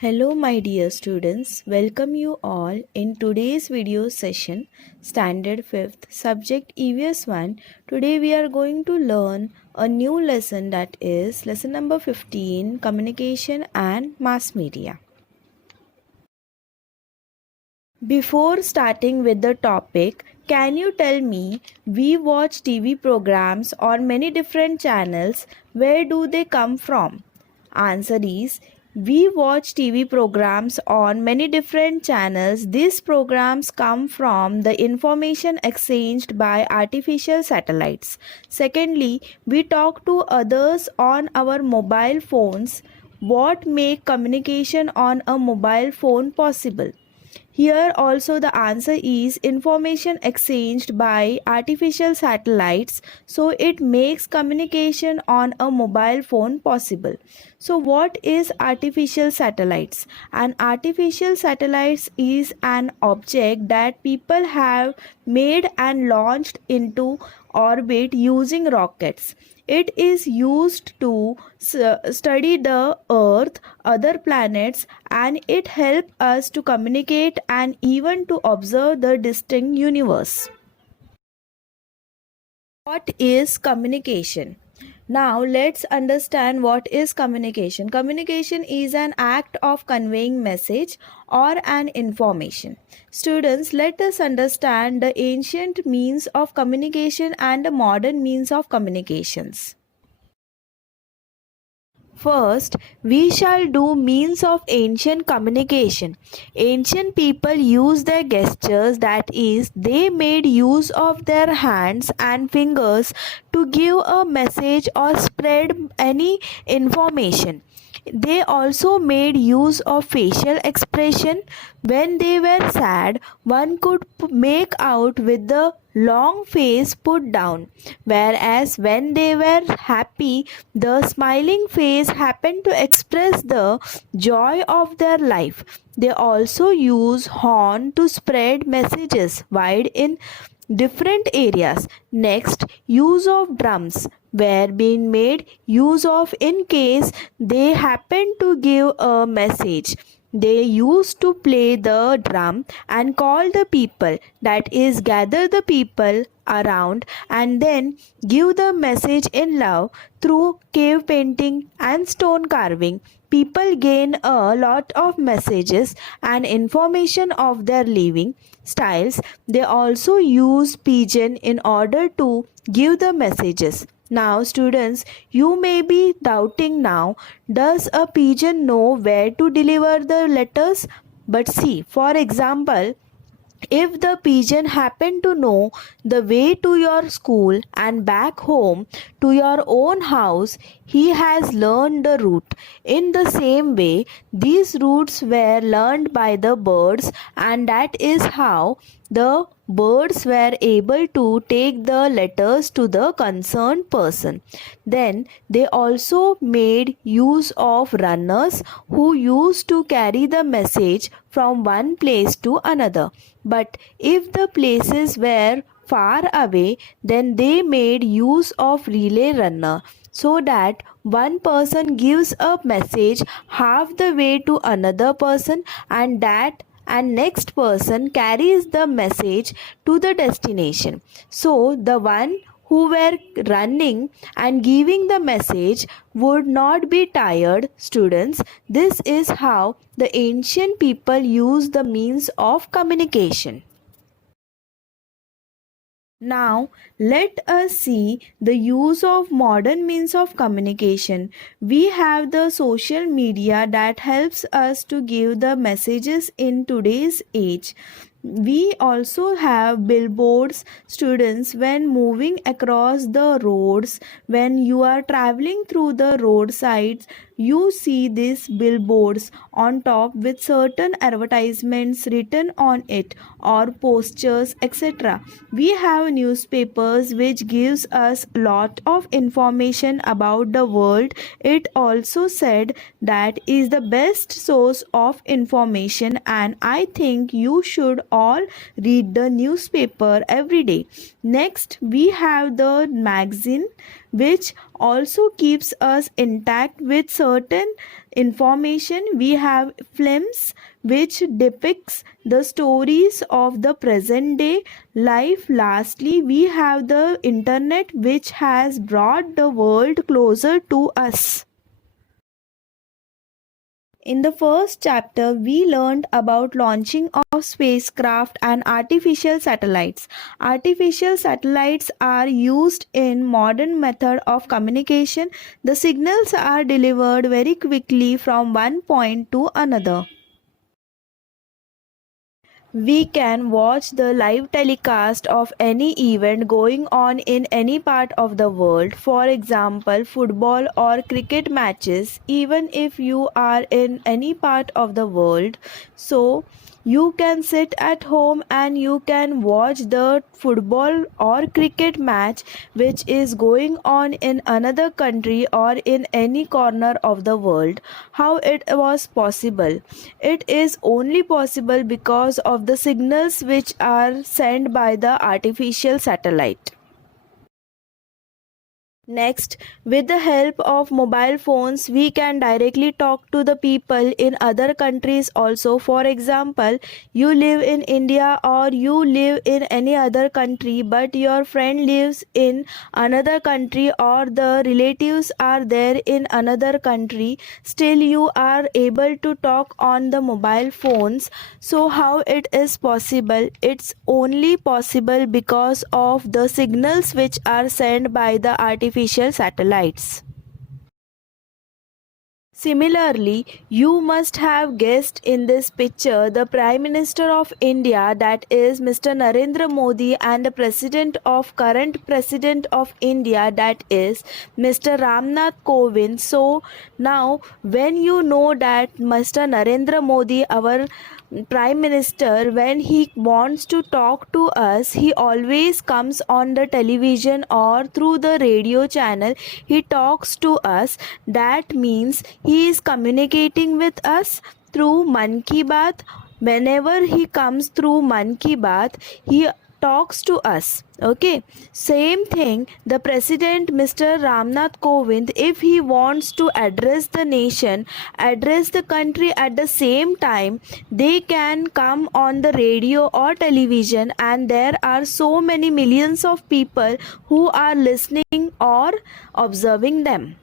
Hello my dear students, welcome you all in today's video session, Standard 5th, Subject EVS 1. Today we are going to learn a new lesson, that is lesson number 15, Communication and Mass Media. Before starting with the topic, can you tell me, we watch TV programs on many different channels, where do they come from? Answer is, we watch TV programs on many different channels. These programs come from the information exchanged by artificial satellites. Secondly, we talk to others on our mobile phones. What make communication on a mobile phone possible? Here also the answer is information exchanged by artificial satellites, so it makes communication on a mobile phone possible. So what is artificial satellites? An artificial satellites is an object that people have made and launched into orbit using rockets. It is used to study the earth, other planets, and it helps us to communicate and even to observe the distant universe. What is communication? Now let's understand what is communication. Communication is an act of conveying message or an information. Students, let us understand the ancient means of communication and the modern means of communications. First, we shall do means of ancient communication. Ancient people used their gestures, that is, they made use of their hands and fingers to give a message or spread any information. They also made use of facial expression. When they were sad, one could make out with the long face put down, whereas when they were happy, the smiling face happened to express the joy of their life. They also use horn to spread messages wide in different areas. Next, use of drums were being made use of in case they happen to give a message. They used to play the drum and call the people, that is, gather the people around and then give the message in love. Through cave painting and stone carving, people gain a lot of messages and information of their living styles. They also use pigeon in order to give the messages. Now students, you may be doubting now, does a pigeon know where to deliver the letters? But see, for example, if the pigeon happen to know the way to your school and back home to your own house, he has learned the route. In the same way, these routes were learned by the birds, and that is how the birds were able to take the letters to the concerned person. Then they also made use of runners who used to carry the message from one place to another. But if the places were far away, then they made use of relay runner, so that one person gives a message half the way to another person, and next person carries the message to the destination. So the one who were running and giving the message would not be tired. Students, this is how the ancient people used the means of communication. Now, let us see the use of modern means of communication. We have the social media that helps us to give the messages in today's age. We also have billboards. Students, when moving across the roads, when you are traveling through the roadsides, you see these billboards on top with certain advertisements written on it or posters, etc. We have newspapers which gives us lot of information about the world. It also said that is the best source of information, and I think you should all read the newspaper every day. Next, we have the magazine which also keeps us intact with certain information. We have films which depicts the stories of the present day life. Lastly, we have the internet which has brought the world closer to us. In the first chapter, we learned about launching of spacecraft and artificial satellites. Artificial satellites are used in modern method of communication. The signals are delivered very quickly from one point to another. We can watch the live telecast of any event going on in any part of the world, for example, football or cricket matches, even if you are in any part of the world. So, you can sit at home and you can watch the football or cricket match which is going on in another country or in any corner of the world. How it was possible? It is only possible because of the signals which are sent by the artificial satellite. Next, with the help of mobile phones, we can directly talk to the people in other countries also. For example, you live in India or you live in any other country, but your friend lives in another country or the relatives are there in another country. Still, you are able to talk on the mobile phones. So, how it is possible? It's only possible because of the signals which are sent by the artificial satellites. Similarly, you must have guessed in this picture the Prime Minister of India, that is Mr. Narendra Modi, and the current President of India, that is Mr. Ramnath Kovind. So now when you know that Mr. Narendra Modi, our Prime Minister, when he wants to talk to us, he always comes on the television or through the radio channel. He talks to us. That means he is communicating with us through Mann Ki Baat. Whenever he comes through Mann Ki Baat, he talks to us. Okay, same thing, the President Mr. Ramnath Kovind, if he wants to address the nation, address the country at the same time, they can come on the radio or television, and there are so many millions of people who are listening or observing them.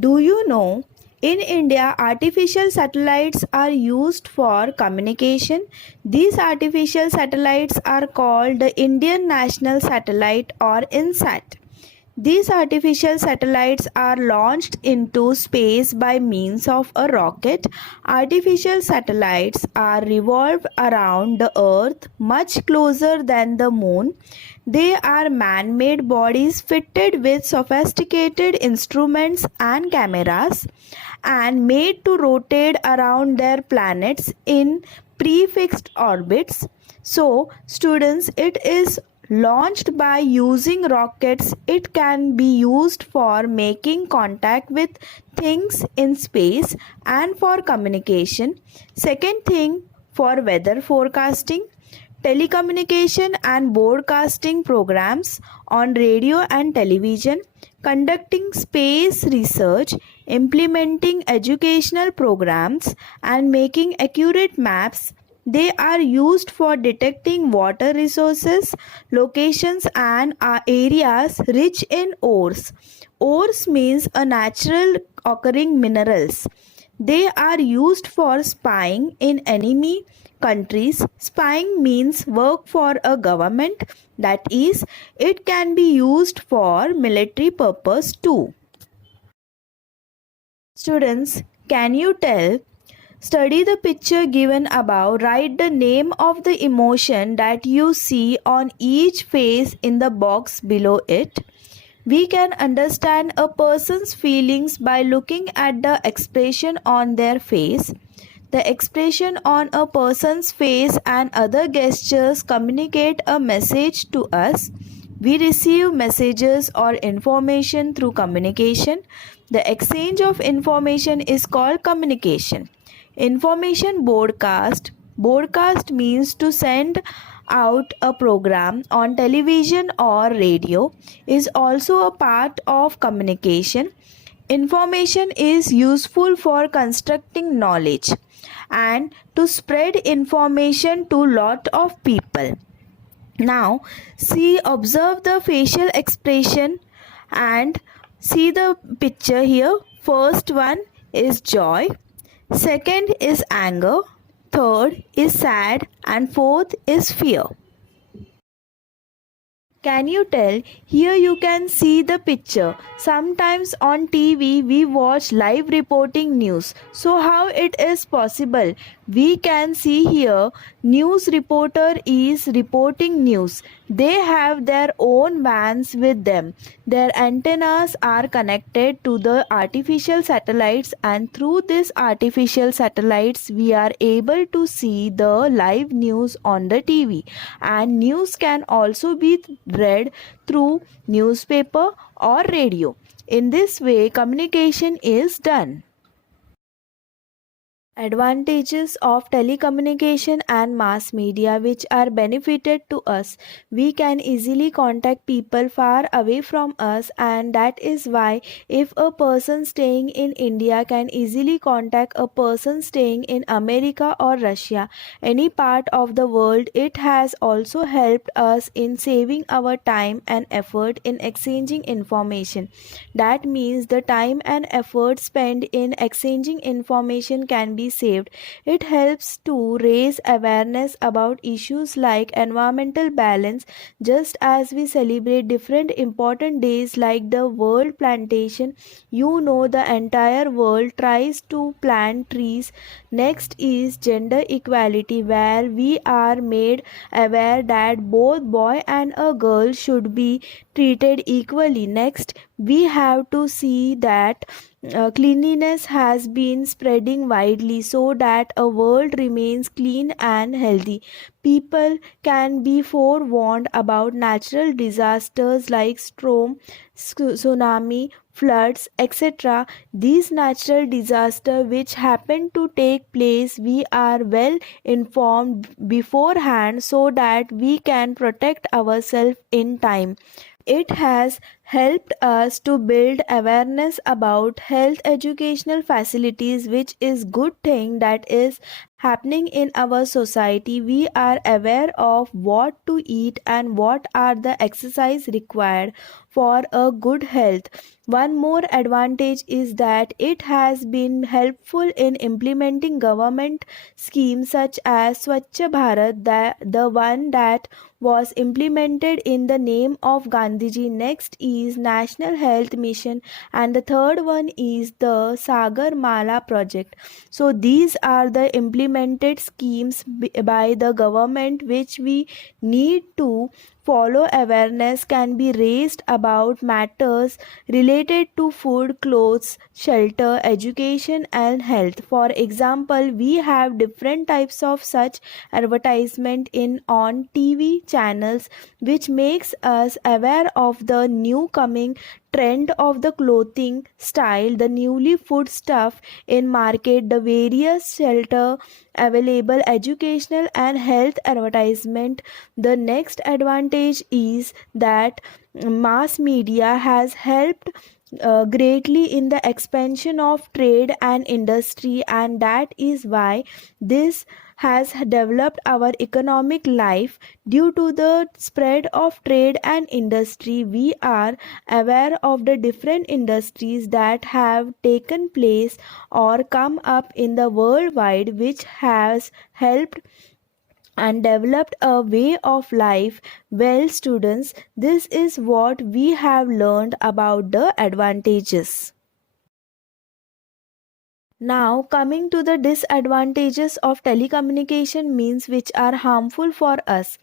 Do you know, in India, artificial satellites are used for communication. These artificial satellites are called the Indian National Satellite or INSAT. These artificial satellites are launched into space by means of a rocket. Artificial satellites are revolved around the earth much closer than the moon. They are man-made bodies fitted with sophisticated instruments and cameras and made to rotate around their planets in prefixed orbits. So, students, it is launched by using rockets. It can be used for making contact with things in space and for communication. Second thing, for weather forecasting, telecommunication and broadcasting programs on radio and television, conducting space research, implementing educational programs, and making accurate maps. They are used for detecting water resources, locations, and areas rich in ores. Ores means a natural occurring minerals. They are used for spying in enemy countries. Spying means work for a government, that is, it can be used for military purpose too. Students, can you tell? Study the picture given above. Write the name of the emotion that you see on each face in the box below it. We can understand a person's feelings by looking at the expression on their face. The expression on a person's face and other gestures communicate a message to us. We receive messages or information through communication. The exchange of information is called communication. Information broadcast. Broadcast means to send out a program on television or radio is also a part of communication. Information is useful for constructing knowledge and to spread information to lot of people. Now, see, observe the facial expression and see the picture here. First one is joy, second is anger, third is sad, and fourth is fear. Can you tell? Here you can see the picture. Sometimes on TV we watch live reporting news. So how it is possible? We can see here news reporter is reporting news. They have their own vans with them. Their antennas are connected to the artificial satellites, and through these artificial satellites we are able to see the live news on the TV. And news can also be read through newspaper or radio. In this way communication is done. Advantages of telecommunication and mass media which are benefited to us. We can easily contact people far away from us, and that is why if a person staying in India can easily contact a person staying in America or Russia, any part of the world. It has also helped us in saving our time and effort in exchanging information. That means the time and effort spent in exchanging information can be saved. It helps to raise awareness about issues like environmental balance, just as we celebrate different important days like the World Plantation. You know, the entire world tries to plant trees. Next is gender equality, where we are made aware that both boy and a girl should be treated equally. Next, we have to see that cleanliness has been spreading widely so that a world remains clean and healthy. People can be forewarned about natural disasters like storm, tsunami, floods, etc. These natural disasters which happen to take place, we are well informed beforehand so that we can protect ourselves in time. It has helped us to build awareness about health educational facilities, which is good thing that is happening in our society. We are aware of what to eat and what are the exercise required for a good health. One more advantage is that it has been helpful in implementing government schemes such as Swachh Bharat, the one that was implemented in the name of Gandhiji. Next is National Health Mission, and the third one is the Sagar Mala project. So these are the implemented schemes by the government which we need to follow. Awareness can be raised about matters related to food, clothes, shelter, education and health. For example, we have different types of such advertisement in on TV channels which makes us aware of the new coming trend of the clothing style, the newly food stuff in market, the various shelter available, educational and health advertisement. The next advantage is that mass media has helped greatly in the expansion of trade and industry, and that is why this has developed our economic life. Due to the spread of trade and industry, we are aware of the different industries that have taken place or come up in the worldwide, which has helped and developed a way of life. Well, students, this is what we have learned about the advantages. Now, coming to the disadvantages of telecommunication means which are harmful for us.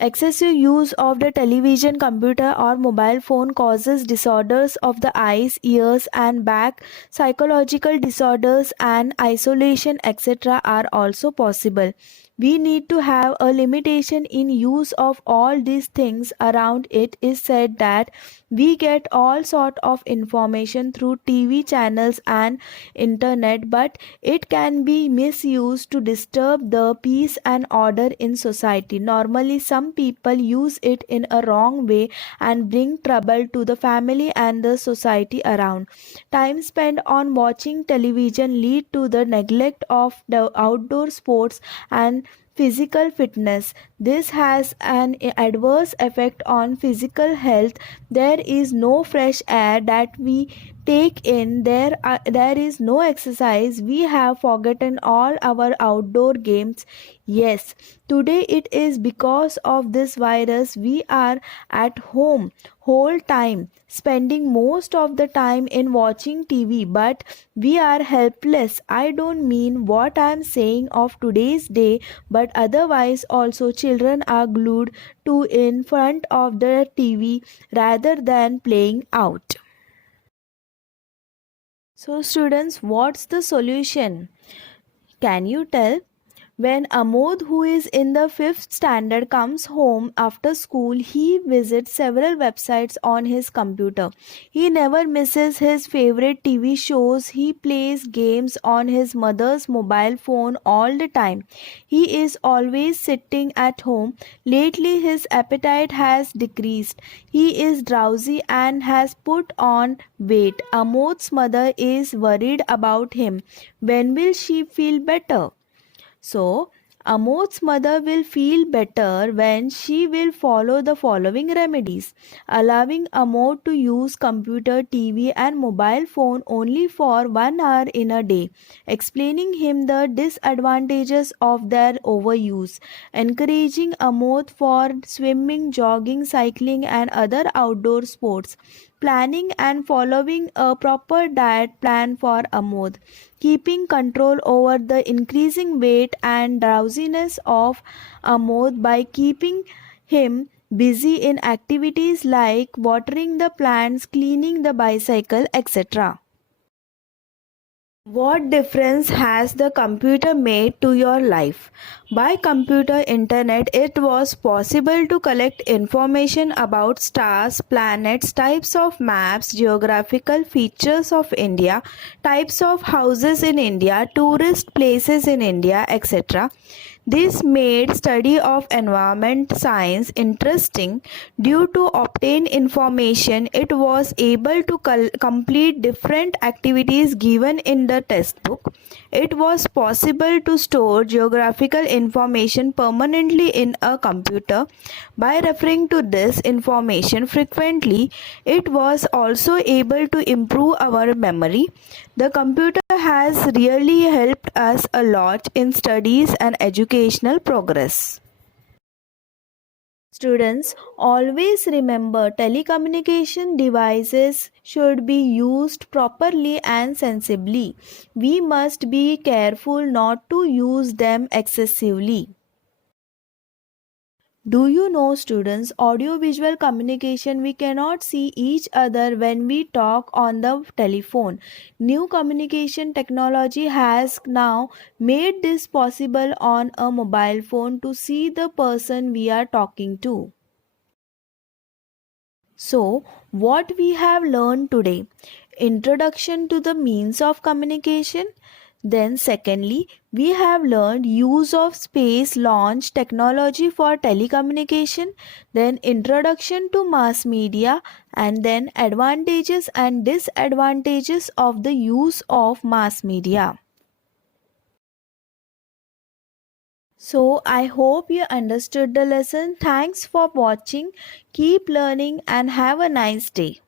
Excessive use of the television, computer, or mobile phone causes disorders of the eyes, ears, and back. Psychological disorders and isolation, etc., are also possible. We need to have a limitation in use of all these things around. It is said that we get all sort of information through TV channels and internet, but it can be misused to disturb the peace and order in society. Normally some people use it in a wrong way and bring trouble to the family and the society around. Time spent on watching television lead to the neglect of the outdoor sports and physical fitness. This has an adverse effect on physical health. There is no fresh air that we take in. There is no exercise. We have forgotten all our outdoor games. Yes, today it is because of this virus we are at home whole time, spending most of the time in watching TV, but we are helpless. I don't mean what I am saying of today's day, but otherwise also children are glued to in front of the TV rather than playing out. So students, what's the solution? Can you tell? When Amod, who is in the 5th standard, comes home after school, he visits several websites on his computer. He never misses his favorite TV shows. He plays games on his mother's mobile phone all the time. He is always sitting at home. Lately, his appetite has decreased. He is drowsy and has put on weight. Amod's mother is worried about him. When will she feel better? So, Amod's mother will feel better when she will follow the following remedies: allowing Amod to use computer, TV and mobile phone only for 1 hour in a day, explaining him the disadvantages of their overuse, encouraging Amod for swimming, jogging, cycling and other outdoor sports, planning and following a proper diet plan for Amod, keeping control over the increasing weight and drowsiness of Amod by keeping him busy in activities like watering the plants, cleaning the bicycle, etc. What difference has the computer made to your life? By computer internet, it was possible to collect information about stars, planets, types of maps, geographical features of India, types of houses in India, tourist places in India, etc. This made study of environment science interesting. Due to obtain information, it was able to complete different activities given in the textbook. It was possible to store geographical information permanently in a computer. By referring to this information frequently, it was also able to improve our memory. The computer has really helped us a lot in studies and educational progress. Students, always remember telecommunication devices should be used properly and sensibly. We must be careful not to use them excessively. Do you know, students, audio-visual communication, we cannot see each other when we talk on the telephone. New communication technology has now made this possible on a mobile phone to see the person we are talking to. So, what we have learned today: introduction to the means of communication. Then, secondly, we have learned use of space launch technology for telecommunication. Then, introduction to mass media, and then advantages and disadvantages of the use of mass media. So, I hope you understood the lesson. Thanks for watching. Keep learning and have a nice day.